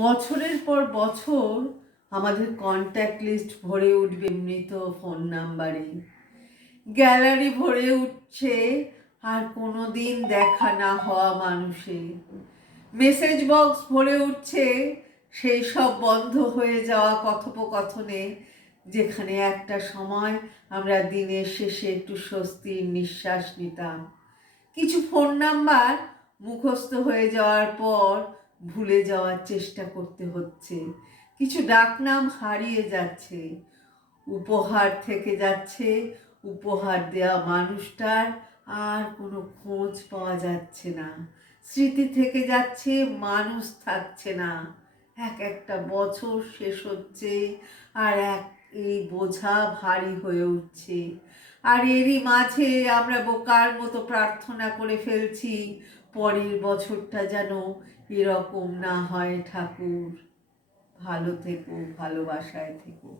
বছরের পর বছর আমাদের কন্ট্যাক্ট লিস্ট ভরে উঠবে মৃত ফোন নাম্বারে গ্যালারি ভরে উঠছে, আর কোনো দিন দেখা না হওয়া মানুষের মেসেজ বক্স ভরে উঠছে, সেই সব বন্ধ হয়ে যাওয়া কথোপকথনে, যেখানে একটা সময় আমরা দিনের শেষে একটু স্বস্তির নিঃশ্বাস নিতাম। কিছু ফোন নাম্বার মুখস্থ হয়ে যাওয়ার পর ভুলে যাওয়ার চেষ্টা করতে হচ্ছে। কিছু ডাকনাম হারিয়ে যাচ্ছে। উপহার থেকে যাচ্ছে। উপহার দেওয়া মানুষটার আর কোনো খোঁজ পাওয়া যাচ্ছে না। স্মৃতি থেকে যাচ্ছে, মানুষ থাকছে না। এক একটা বছর শেষ হচ্ছে আর এক এই বোঝা ভারী হয়ে উঠছে। আর এরই মাঝে আমরা বোকার মতো প্রার্থনা করে ফেলছি, পরের বছরটা যেন এরকম না হয় ঠাকুর। ভালো থেকো, ভালোবাসায় থেকো।